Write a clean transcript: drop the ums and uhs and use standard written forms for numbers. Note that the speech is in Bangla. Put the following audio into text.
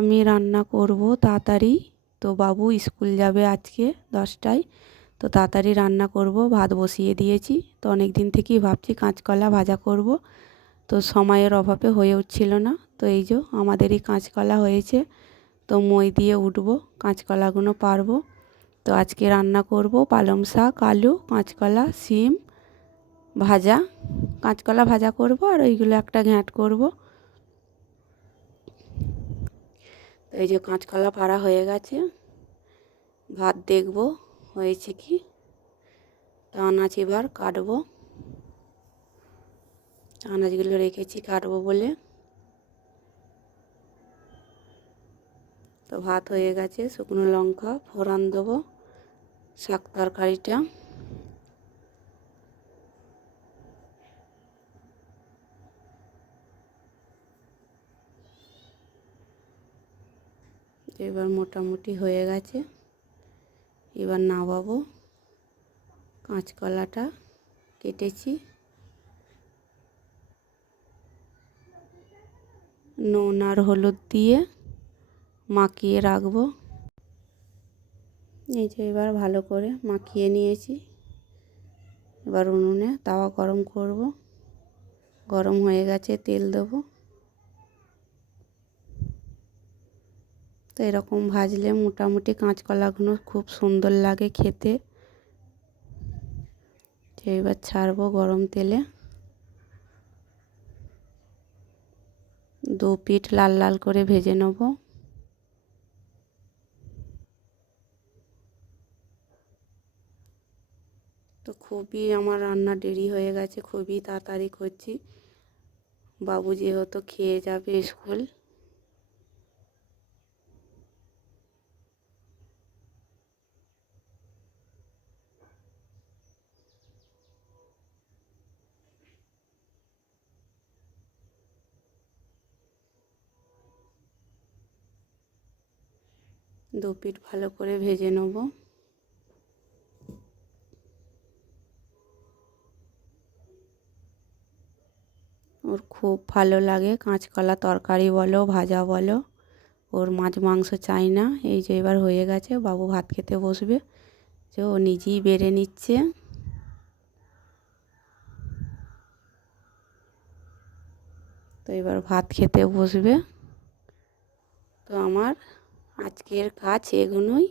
আমি রান্না করব তাড়াতাড়ি, তো বাবু স্কুল যাবে আজকে 10টায়, তো তাড়াতাড়ি রান্না করব। ভাত বসিয়ে দিয়েছি, তো অনেক দিন থেকেই ভাবছি কাঁচকলা ভাজা করব, তো সময়ের অভাবে হয়ে উঠছিল না। তো এই যে আমাদেরই কাঁচকলা হয়েছে, তো মই দিয়ে উঠবো, কাঁচকলাগুলো পারবো। তো আজকে রান্না করব পালং শাক, আলু, কাঁচকলা, শিম ভাজা, কাঁচকলা ভাজা করব আর ওইগুলো একটা ঘ্যাঁট করব। তো এই যে কাঁচকলা পাড়া হয়ে গেছে, ভাত দেখব হয়েছে কি। তো আনাজ এবার কাটবো, আনাজগুলো রেখেছি কাটবো বলে। তো ভাত হয়ে গেছে, শুকনো লঙ্কা ফোড়ন দেবো শাক তরকারিটা। এবার মোটামুটি হয়ে গেছে, এবার নামাবো। কাঁচকলাটা কেটেছি, নুন আর হলুদ দিয়ে মাখিয়ে রাখবো। এই যে এবার ভালো করে মাখিয়ে নিয়েছি। এবার উনুনে তাওয়া গরম করব, গরম হয়ে গেছে, তেল দেবো। তো এরকম ভাজলে মোটামুটি কাঁচকলাগুলো খুব সুন্দর লাগে খেতে। এবার ছাড়বো গরম তেলে, দু পিঠ লাল লাল করে ভেজে নেব। তো খুবই আমার রান্না দেরি হয়ে গেছে, খুবই তাড়াতাড়ি করছি, বাবু যেহেতু খেয়ে যাবে স্কুল। দু পিঠ ভালো করে ভেজে নেব। ওর খুব ভালো লাগে কাঁচকলা তরকারি বলো ভাজা বলো, ওর মাছ মাংস চাই না। এই যে এবার হয়ে গেছে, বাবু ভাত খেতে বসবে, যে ও নিজেই বেড়ে নিচ্ছে। তো এবার ভাত খেতে বসবে। তো আমার আজকের কাজ এগুলোই।